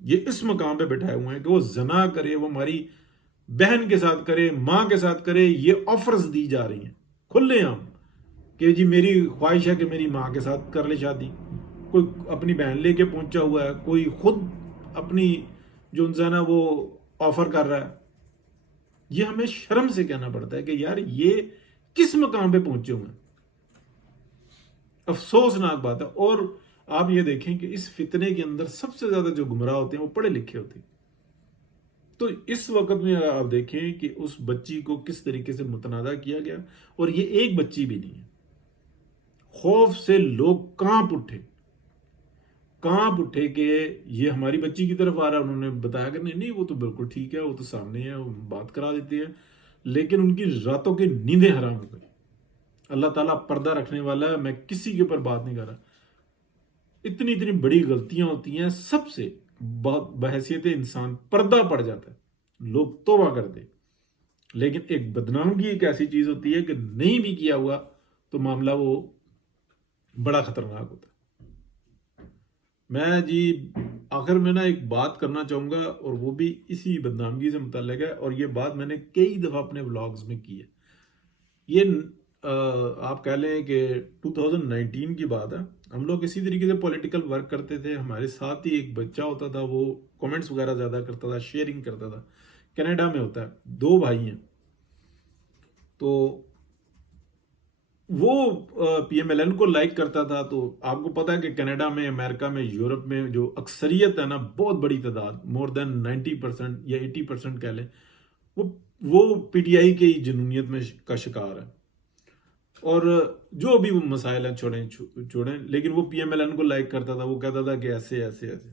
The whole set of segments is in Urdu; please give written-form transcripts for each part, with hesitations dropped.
یہ اس مقام پہ بٹھائے ہوئے ہیں کہ وہ زنا کرے، وہ ہماری بہن کے ساتھ کرے، ماں کے ساتھ کرے. یہ آفرز دی جا رہی ہیں کھلے عام کہ جی میری خواہش ہے کہ میری ماں کے ساتھ کر لے شادی. کوئی اپنی بہن لے کے پہنچا ہوا ہے، کوئی خود اپنی جو انسان ہے وہ آفر کر رہا ہے. یہ ہمیں شرم سے کہنا پڑتا ہے کہ یار یہ کس مقام پہ پہنچے ہوئے ہیں. افسوسناک بات ہے. اور آپ یہ دیکھیں کہ اس فتنے کے اندر سب سے زیادہ جو گمراہ ہوتے ہیں وہ پڑھے لکھے ہوتے ہیں. تو اس وقت میں آپ دیکھیں کہ اس بچی کو کس طریقے سے متنازع کیا گیا، اور یہ ایک بچی بھی نہیں ہے. خوف سے لوگ کانپ اٹھے کہ یہ ہماری بچی کی طرف آ رہا ہے. انہوں نے بتایا کہ نہیں وہ تو بالکل ٹھیک ہے، وہ تو سامنے ہے، وہ بات کرا دیتے ہیں. لیکن ان کی راتوں کی نیندیں حرام ہو گئی. اللہ تعالیٰ پردہ رکھنے والا ہے، میں کسی کے اوپر بات نہیں کر رہا. اتنی بڑی غلطیاں ہوتی ہیں سب سے بحیثیت انسان پردہ پڑ جاتا ہے، لوگ توبہ کرتے. لیکن ایک بدنامگی ایک ایسی چیز ہوتی ہے کہ نہیں بھی کیا ہوا تو معاملہ وہ بڑا خطرناک ہوتا ہے. میں جی آخر میں ایک بات کرنا چاہوں گا، اور وہ بھی اسی بدنامگی سے متعلق ہے، اور یہ بات میں نے کئی دفعہ اپنے ولاگز میں کی ہے. یہ آپ کہہ لیں کہ 2019 کی بات ہے. ہم لوگ اسی طریقے سے پولیٹیکل ورک کرتے تھے. ہمارے ساتھ ہی ایک بچہ ہوتا تھا، وہ کومنٹس وغیرہ زیادہ کرتا تھا، شیئرنگ کرتا تھا. کینیڈا میں ہوتا ہے، 2 بھائی ہیں. تو وہ پی ایم ایل این کو لائک کرتا تھا. تو آپ کو پتا ہے کہ کینیڈا میں، امریکہ میں، یورپ میں جو اکثریت ہے نا، بہت بڑی تعداد، مور دین 90% یا 80% کہہ لیں، وہ پی ٹی آئی کی جنونیت میں کا شکار ہے. اور جو بھی وہ مسائل ہیں چھوڑیں، لیکن وہ پی ایم ایل این کو لائک کرتا تھا. وہ کہتا تھا کہ ایسے ایسے ایسے.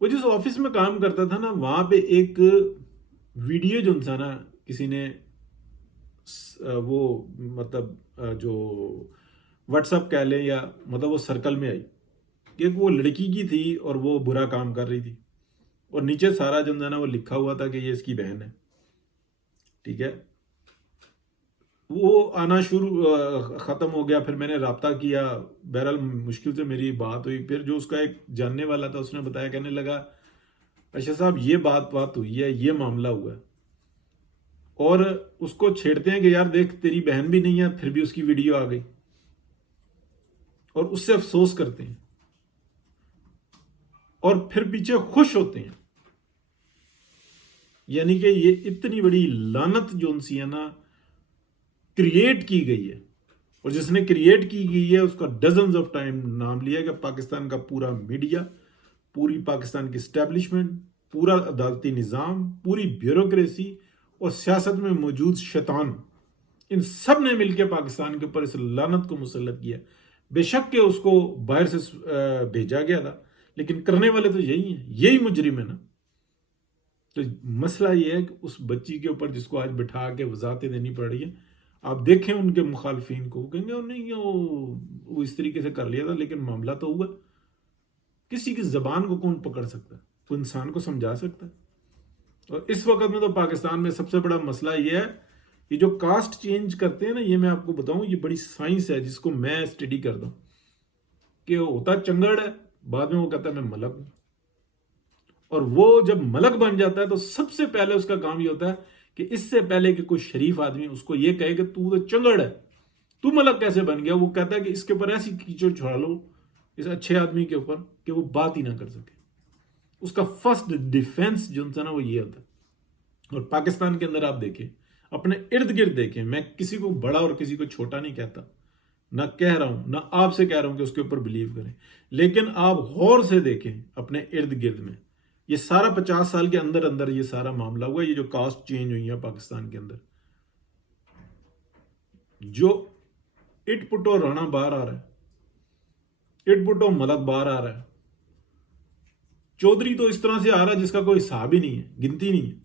وہ جس آفس میں کام کرتا تھا نا، وہاں پہ ایک ویڈیو جو انسان نا کسی نے وہ مطلب جو واٹس ایپ کہہ لیں، یا مطلب وہ سرکل میں آئی کہ وہ لڑکی کی تھی اور وہ برا کام کر رہی تھی. اور نیچے سارا جو ہے نا وہ لکھا ہوا تھا کہ یہ اس کی بہن ہے. ٹھیک ہے. وہ آنا ختم ہو گیا. پھر میں نے رابطہ کیا، بہرحال مشکل سے میری بات ہوئی. پھر جو اس کا ایک جاننے والا تھا اس نے بتایا، کہنے لگا اشرف صاحب یہ بات ہوئی ہے، یہ معاملہ ہوا ہے. اور اس کو چھیڑتے ہیں کہ یار دیکھ تیری بہن بھی نہیں ہے، پھر بھی اس کی ویڈیو آ گئی، اور اس سے افسوس کرتے ہیں، اور پھر پیچھے خوش ہوتے ہیں. یعنی کہ یہ اتنی بڑی لعنت جو ان سی ہے نا کریٹ کی گئی ہے. اور جس نے کریٹ کی گئی ہے اس کا ڈزنز آف ٹائم نام لیا کہ پاکستان کا پورا میڈیا، پوری پاکستان کی اسٹیبلشمنٹ، پورا عدالتی نظام، پوری بیوروکریسی اور سیاست میں موجود شیطان، ان سب نے مل کے پاکستان کے اوپر اس لعنت کو مسلط کیا. بے شک کہ اس کو باہر سے بھیجا گیا تھا، لیکن کرنے والے تو یہی ہیں، یہی مجرم ہے نا. تو مسئلہ یہ ہے کہ اس بچی کے اوپر جس کو آج بٹھا کے وضاحتیں دینی پڑ رہی ہے، آپ دیکھیں ان کے مخالفین کو، کہیں گے نہیں وہ اس طریقے سے کر لیا تھا، لیکن معاملہ تو ہوا. کسی کی زبان کو کون پکڑ سکتا ہے؟ کوئی انسان کو سمجھا سکتا ہے؟ اور اس وقت میں تو پاکستان میں سب سے بڑا مسئلہ یہ ہے، یہ جو کاسٹ چینج کرتے ہیں نا، یہ میں آپ کو بتاؤں یہ بڑی سائنس ہے جس کو میں اسٹڈی کرتا ہوں. کہ ہوتا چنگڑ ہے، بعد میں وہ کہتا ہے میں ملک ہوں. اور وہ جب ملک بن جاتا ہے تو سب سے پہلے اس کا کام یہ ہوتا ہے کہ اس سے پہلے کہ کوئی شریف آدمی اس کو یہ کہے کہ تو چنگڑ ہے، تو ملک کیسے بن گیا، وہ کہتا ہے کہ اس کے اوپر ایسی کیچڑ چھوڑا لو اس اچھے آدمی کے اوپر کہ وہ بات ہی نہ کر سکے. اس کا فرسٹ ڈیفنس جو نا وہ یہ ہوتا ہے. اور پاکستان کے اندر آپ دیکھیں، اپنے ارد گرد دیکھیں، میں کسی کو بڑا اور کسی کو چھوٹا نہیں کہتا، نہ کہہ رہا ہوں، نہ آپ سے کہہ رہا ہوں کہ اس کے اوپر بلیو کریں، لیکن آپ غور سے دیکھیں اپنے ارد گرد میں. یہ سارا 50 سال کے اندر یہ سارا معاملہ ہوا. یہ جو کاسٹ چینج ہوئی ہے پاکستان کے اندر، جو اٹ پٹو رانا باہر آ رہا ہے، اٹ پٹو ملک باہر آ رہا ہے، چودھری تو اس طرح سے آ رہا ہے جس کا کوئی حساب ہی نہیں ہے، گنتی نہیں ہے.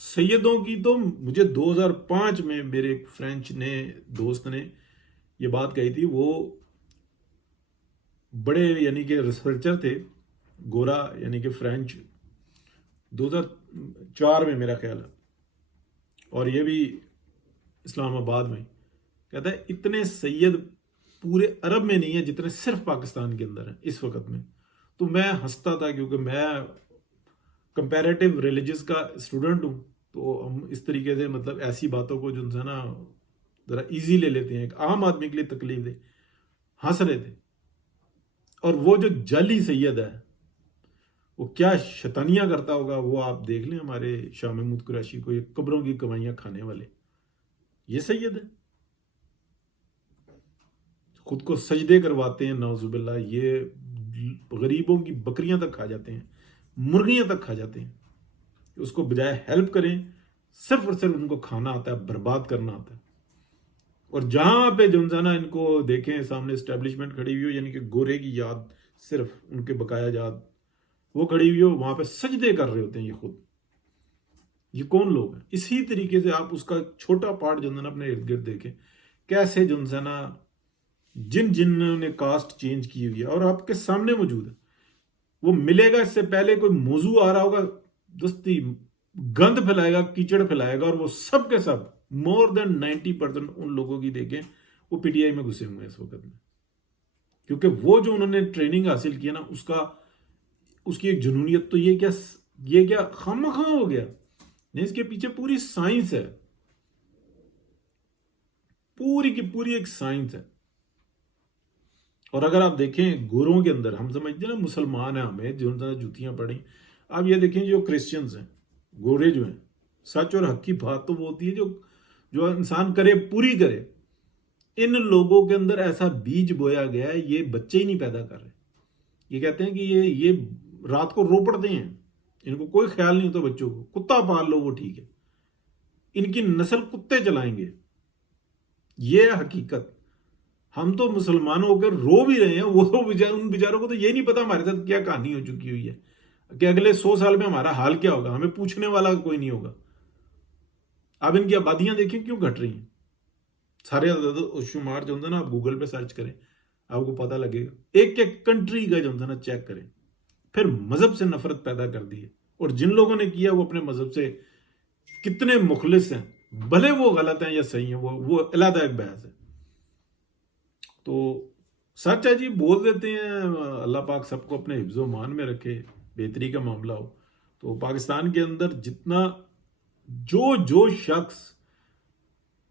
سیدوں کی تو مجھے 2005 میں میرے ایک فرینچ دوست نے یہ بات کہی تھی. وہ بڑے یعنی کہ ریسرچر تھے، گورا یعنی کہ فرینچ، 2004 میں میرا خیال ہے، اور یہ بھی اسلام آباد میں. کہتا ہے اتنے سید پورے عرب میں نہیں ہے جتنے صرف پاکستان کے اندر ہیں اس وقت میں. تو میں ہنستا تھا کیونکہ میں کمپیریٹیو ریلیجس کا اسٹوڈنٹ ہوں، تو ہم اس طریقے سے مطلب ایسی باتوں کو جو ہے نا ذرا ایزی لے لیتے ہیں، ایک عام آدمی کے لیے تکلیف دے، ہنس رہے تھے. اور وہ جو جعلی سید ہے وہ کیا شیطانیاں کرتا ہوگا، وہ آپ دیکھ لیں ہمارے شاہ محمود قریشی کو، یہ قبروں کی کمائیاں کھانے والے، یہ سید ہے. خود کو سجدے کرواتے ہیں نعوذ باللہ، یہ غریبوں کی بکریاں تک کھا جاتے ہیں، مرغیاں تک کھا جاتے ہیں. اس کو بجائے ہیلپ کریں، صرف اور صرف ان کو کھانا آتا ہے، برباد کرنا آتا ہے. اور جہاں پہ جو ہے نا ان کو دیکھیں سامنے اسٹیبلشمنٹ کھڑی ہوئی ہو، یعنی کہ گورے کی یاد، صرف ان کے بقایا یاد وہ کھڑی ہوئی ہو، وہاں پہ سجدے کر رہے ہوتے ہیں یہ خود. یہ کون لوگ ہیں؟ اسی طریقے سے آپ اس کا چھوٹا پارٹ جو ہے نا اپنے ارد گرد دیکھیں، کیسے جو ہے نا جنہوں نے کاسٹ چینج کی ہوئی ہے اور آپ کے سامنے موجود ہے. وہ ملے گا، اس سے پہلے کوئی موضوع آ رہا ہوگا، دستی گند پھیلائے گا، کیچڑ پھیلائے گا، اور وہ سب کے سب مور دین 90% ان لوگوں کی دیکھیں وہ پی ٹی آئی میں گھسے ہوئے ہیں اس وقت میں. کیونکہ وہ جو انہوں نے ٹریننگ حاصل کی ہے نا، اس کی ایک جنونیت، تو یہ کیا خواہ ہو گیا نہیں، اس کے پیچھے پوری سائنس ہے، پوری کی پوری ایک سائنس ہے. اور اگر آپ دیکھیں گوروں کے اندر، ہم سمجھتے ہیں نا مسلمان ہیں ہمیں جو جوتیاں پڑیں، آپ یہ دیکھیں جو کرسچنز ہیں، گورے جو ہیں، سچ اور حق کی بات تو وہ ہوتی ہے جو انسان کرے پوری کرے. ان لوگوں کے اندر ایسا بیج بویا گیا ہے، یہ بچے ہی نہیں پیدا کر رہے. یہ کہتے ہیں کہ یہ رات کو رو پڑتے ہیں، ان کو کوئی خیال نہیں ہوتا بچوں کو، کتا پال لو وہ ٹھیک ہے، ان کی نسل کتے چلائیں گے. یہ حقیقت. ہم تو مسلمان ہو کر رو بھی رہے ہیں، وہ تو ان بیچاروں کو تو یہ نہیں پتا ہمارے ساتھ کیا کہانی ہو چکی ہوئی ہے، کہ اگلے 100 سال میں ہمارا حال کیا ہوگا، ہمیں پوچھنے والا کوئی نہیں ہوگا. اب ان کی آبادیاں دیکھیں کیوں گھٹ رہی ہیں. سارے عدد و شمار جو ہوتا ہے نا، آپ گوگل پہ سرچ کریں، آپ کو پتہ لگے گا. ایک ایک کنٹری کا جو ہوتا ہے نا چیک کریں. پھر مذہب سے نفرت پیدا کر دی ہے، اور جن لوگوں نے کیا وہ اپنے مذہب سے کتنے مخلص ہیں، بھلے وہ غلط ہیں یا صحیح ہیں، وہ علیحدہ ایک بحث ہے. تو سچ ہے جی، بول دیتے ہیں. اللہ پاک سب کو اپنے حفظ و مان میں رکھے، بہتری کا معاملہ ہو. تو پاکستان کے اندر جتنا جو شخص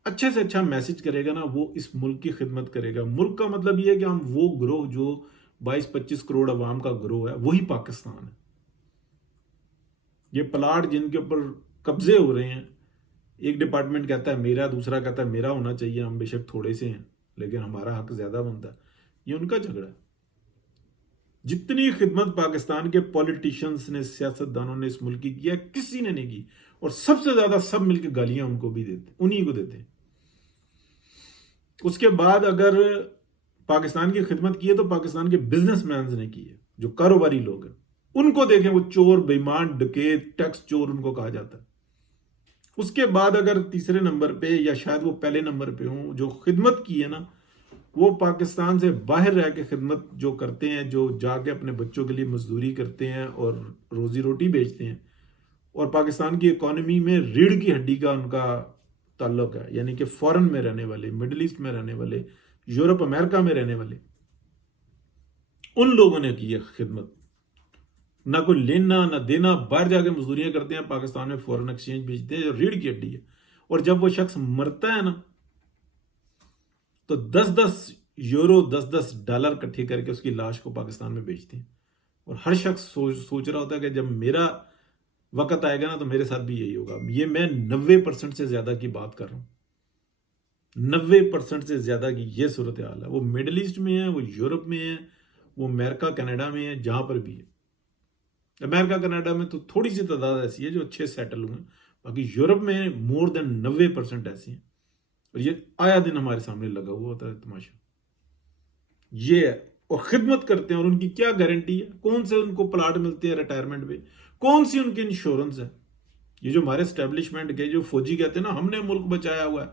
اچھے سے اچھا میسج کرے گا نا، وہ اس ملک کی خدمت کرے گا. ملک کا مطلب یہ ہے کہ ہم وہ گروہ جو 22-25 کروڑ عوام کا گروہ ہے، وہی پاکستان ہے. یہ پلاٹ جن کے اوپر قبضے ہو رہے ہیں، ایک ڈپارٹمنٹ کہتا ہے میرا، دوسرا کہتا ہے میرا ہونا چاہیے، ہم بے شک تھوڑے سے ہیں لیکن ہمارا حق زیادہ بنتا ہے. یہ ان کا جھگڑا ہے. جتنی خدمت پاکستان کے پولیٹیشنز نے، سیاستدانوں نے اس ملک کی کیا، کسی نے نہیں کی. اور سب سے زیادہ سب مل کے گالیاں ان کو بھی دیتے، انہی کو دیتے. اس کے بعد اگر پاکستان کی خدمت کی ہے تو پاکستان کے بزنس مینز نے کی ہے، جو کاروباری لوگ ہیں. ان کو دیکھیں، وہ چور، بےمان، ڈکیت، ٹیکس چور ان کو کہا جاتا ہے. اس کے بعد اگر تیسرے نمبر پہ، یا شاید وہ پہلے نمبر پہ ہوں، جو خدمت کی ہے نا، وہ پاکستان سے باہر رہ کے خدمت جو کرتے ہیں، جو جا کے اپنے بچوں کے لیے مزدوری کرتے ہیں اور روزی روٹی بیچتے ہیں، اور پاکستان کی اکانومی میں ریڑھ کی ہڈی کا ان کا تعلق ہے. یعنی کہ فورن میں رہنے والے، مڈل ایسٹ میں رہنے والے، یورپ امریکہ میں رہنے والے، ان لوگوں نے کی ہے خدمت. نہ کوئی لینا نہ دینا، باہر جا کے مزدوریاں کرتے ہیں، پاکستان میں فورن ایکسچینج بھیجتے ہیں، جو ریڑھ کی ہڈی ہے. اور جب وہ شخص مرتا ہے نا، تو 10-10 یورو، $10 کٹھے کر کے اس کی لاش کو پاکستان میں بیچتے ہیں. اور ہر شخص سوچ رہا ہوتا ہے کہ جب میرا وقت آئے گا نا تو میرے ساتھ بھی یہی ہوگا. یہ میں 90% سے زیادہ کی بات کر رہا ہوں. 90% سے زیادہ کی یہ صورتحال ہے. وہ مڈل ایسٹ میں ہے، وہ یورپ میں ہے، وہ امریکہ کینیڈا میں ہے، جہاں پر بھی ہے. امریکہ کینیڈا میں تو تھوڑی سی تعداد ایسی ہے جو اچھے سیٹل ہوئے ہیں، باقی یورپ میں مور دین 90% ایسی ہیں. اور یہ آیا دن ہمارے سامنے لگا ہوا ہوتا ہے تماشا. یہ ہے. اور خدمت کرتے ہیں، اور ان کی کیا گارنٹی ہے؟ کون سے ان کو پلاٹ ملتے ہیں ریٹائرمنٹ پہ؟ کون سی ان کی انشورنس ہے؟ یہ جو ہمارے اسٹیبلشمنٹ کے جو فوجی کہتے ہیں نا، ہم نے ملک بچایا ہوا ہے،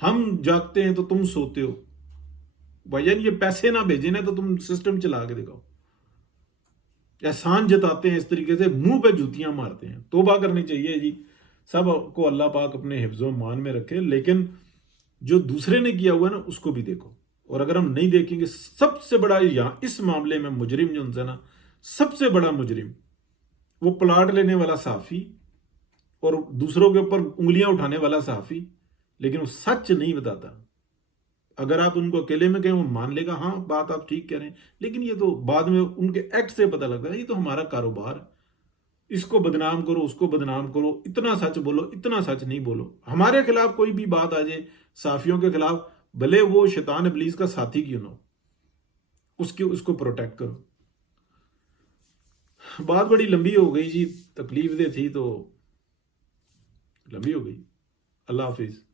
ہم جاگتے ہیں تو تم سوتے ہو. بھائی جان، یہ پیسے نہ بھیجیں نا تو تم سسٹم چلا کے دکھاؤ. احسان جتاتے ہیں اس طریقے سے، منہ پہ جوتیاں مارتے ہیں. توبہ کرنی چاہیے جی. سب کو اللہ پاک اپنے حفظ و مان میں رکھے، لیکن جو دوسرے نے کیا ہوا ہے نا، اس کو بھی دیکھو. اور اگر ہم نہیں دیکھیں گے، سب سے بڑا یہاں اس معاملے میں مجرم جو ہے نا، سب سے بڑا مجرم وہ پلاٹ لینے والا صحافی اور دوسروں کے اوپر انگلیاں اٹھانے والا صحافی، لیکن وہ سچ نہیں بتاتا۔ اگر آپ ان کو اکیلے میں کہیں وہ مان لے گا، ہاں بات آپ ٹھیک کہہ رہے ہیں، لیکن یہ تو بعد میں ان کے ایکٹ سے پتہ لگتا ہے یہ تو ہمارا کاروبار ہے، اس کو بدنام کرو، اس کو بدنام کرو، اتنا سچ بولو، اتنا سچ نہیں بولو۔ ہمارے خلاف کوئی بھی بات آ جائے صحافیوں کے خلاف، بھلے وہ شیطان ابلیس کا ساتھی کیوں نہ ہو، اس کو پروٹیکٹ کرو۔ بات بڑی لمبی ہو گئی جی، تکلیف دہ تھی تو لمبی ہو گئی۔ اللہ حافظ۔